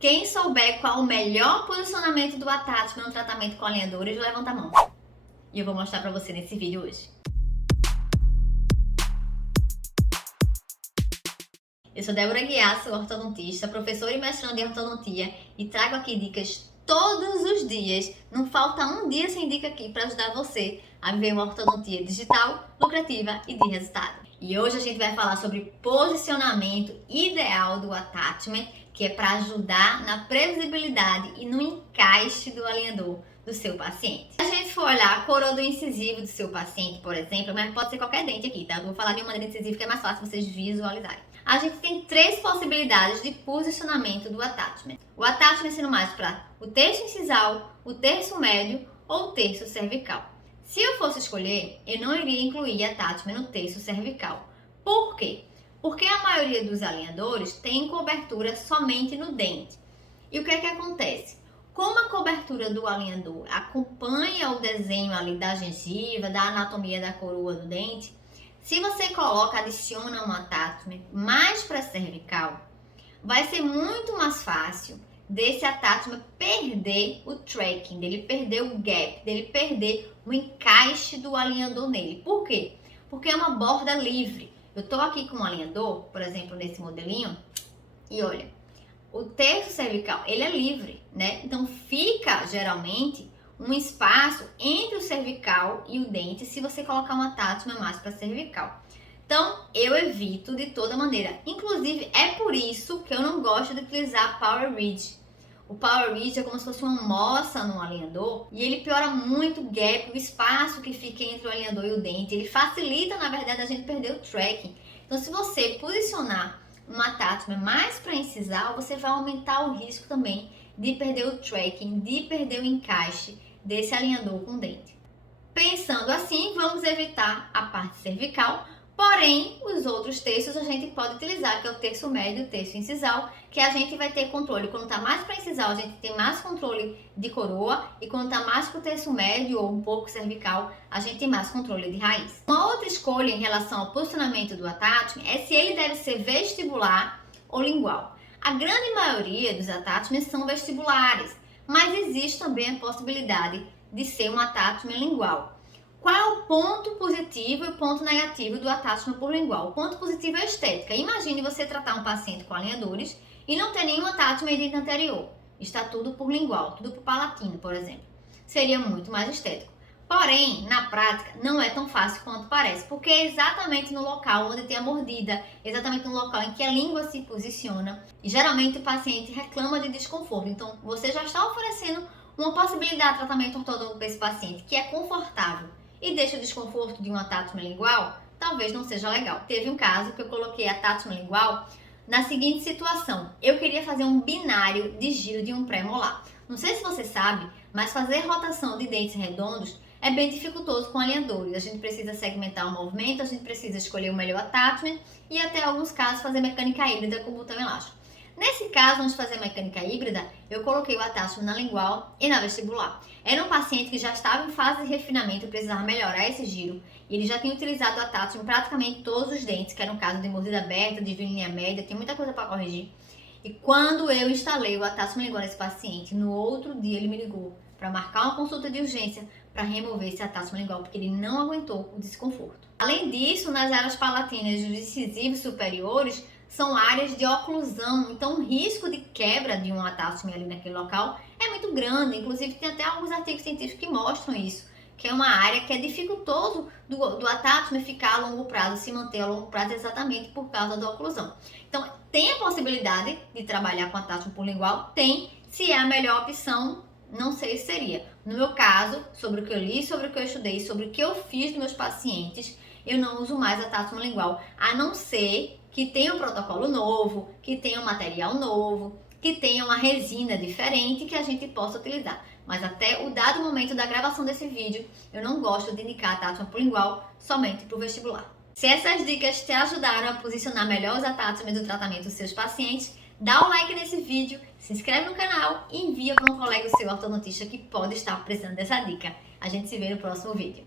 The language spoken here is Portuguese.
Quem souber qual o melhor posicionamento do attachment no tratamento com alinhadores, levanta a mão. E eu vou mostrar pra você nesse vídeo hoje. Eu sou Débora Guiar, sou ortodontista, professora e mestranda em ortodontia e trago aqui dicas todos os dias. Não falta um dia sem dica aqui para ajudar você a viver uma ortodontia digital, lucrativa e de resultado. E hoje a gente vai falar sobre posicionamento ideal do attachment, que é para ajudar na previsibilidade e no encaixe do alinhador do seu paciente. Se a gente for olhar a coroa do incisivo do seu paciente, por exemplo, mas pode ser qualquer dente aqui, tá? Eu vou falar de uma maneira incisiva que é mais fácil vocês visualizarem. A gente tem três possibilidades de posicionamento do attachment. O attachment sendo mais para o terço incisal, o terço médio ou o terço cervical. Se eu fosse escolher, eu não iria incluir attachment no terço cervical. Por quê? Porque a maioria dos alinhadores tem cobertura somente no dente. E o que é que acontece? Como a cobertura do alinhador acompanha o desenho ali da gengiva, da anatomia da coroa do dente, se você adiciona um attachment mais para cervical, vai ser muito mais fácil desse attachment perder o tracking, dele perder o gap, dele perder o encaixe do alinhador nele. Por quê? Porque é uma borda livre. Eu tô aqui com um alinhador, por exemplo, nesse modelinho, e olha, o terço cervical, ele é livre, né? Então fica, geralmente, um espaço entre o cervical e o dente se você colocar um attachment mais para cervical. Então, eu evito de toda maneira. Inclusive, é por isso que eu não gosto de utilizar Power Ridge. O Power Ridge é como se fosse uma moça no alinhador e ele piora muito o gap, o espaço que fica entre o alinhador e o dente. Ele facilita, na verdade, a gente perder o tracking. Então, se você posicionar um attachment mais para incisal, você vai aumentar o risco também de perder o tracking, de perder o encaixe desse alinhador com o dente. Pensando assim, vamos evitar a parte cervical, porém, os outros terços a gente pode utilizar, que é o terço médio e o terço incisal, que a gente vai ter controle. Quando está mais para incisal, a gente tem mais controle de coroa, e quando está mais para o terço médio ou um pouco cervical, a gente tem mais controle de raiz. Uma outra escolha em relação ao posicionamento do attachment é se ele deve ser vestibular ou lingual. A grande maioria dos attachments são vestibulares, mas existe também a possibilidade de ser um attachment lingual. Qual é o ponto positivo e o ponto negativo do attachment por lingual? O ponto positivo é a estética. Imagine você tratar um paciente com alinhadores e não ter nenhum attachment em dente anterior. Está tudo por lingual, tudo por palatino, por exemplo. Seria muito mais estético. Porém, na prática, não é tão fácil quanto parece, porque é exatamente no local onde tem a mordida, exatamente no local em que a língua se posiciona, e geralmente o paciente reclama de desconforto. Então, você já está oferecendo uma possibilidade de tratamento ortodôntico para esse paciente que é confortável e deixa o desconforto de um attachment lingual, talvez não seja legal. Teve um caso que eu coloquei attachment lingual na seguinte situação: eu queria fazer um binário de giro de um pré-molar. Não sei se você sabe, mas fazer rotação de dentes redondos é bem dificultoso com alinhadores. A gente precisa segmentar o movimento, a gente precisa escolher o melhor attachment e até alguns casos fazer mecânica híbrida com botão elástico. Nesse caso, antes de fazer mecânica híbrida, eu coloquei o attachment na lingual e na vestibular. Era um paciente que já estava em fase de refinamento e precisava melhorar esse giro. E ele já tinha utilizado o attachment em praticamente todos os dentes, que era um caso de mordida aberta, de linha média, tem muita coisa para corrigir. E quando eu instalei o attachment lingual nesse paciente, no outro dia ele me ligou para marcar uma consulta de urgência para remover esse attachment lingual, porque ele não aguentou o desconforto. Além disso, nas áreas palatinas dos incisivos superiores, são áreas de oclusão, então o risco de quebra de um attachment ali naquele local é muito grande. Inclusive tem até alguns artigos científicos que mostram isso, que é uma área que é dificultoso do attachment ficar a longo prazo, se manter a longo prazo exatamente por causa da oclusão. Então tem a possibilidade de trabalhar com attachment por lingual? Tem. Se é a melhor opção, não sei se seria. No meu caso, sobre o que eu li, sobre o que eu estudei, sobre o que eu fiz dos meus pacientes, eu não uso mais attachment lingual, a não ser que tenha um protocolo novo, que tenha um material novo, que tenha uma resina diferente que a gente possa utilizar. Mas até o dado momento da gravação desse vídeo, eu não gosto de indicar attachment por lingual somente para o vestibular. Se essas dicas te ajudaram a posicionar melhor os attachments do tratamento dos seus pacientes, dá um like nesse vídeo, se inscreve no canal e envia para um colega seu ortodontista que pode estar precisando dessa dica. A gente se vê no próximo vídeo.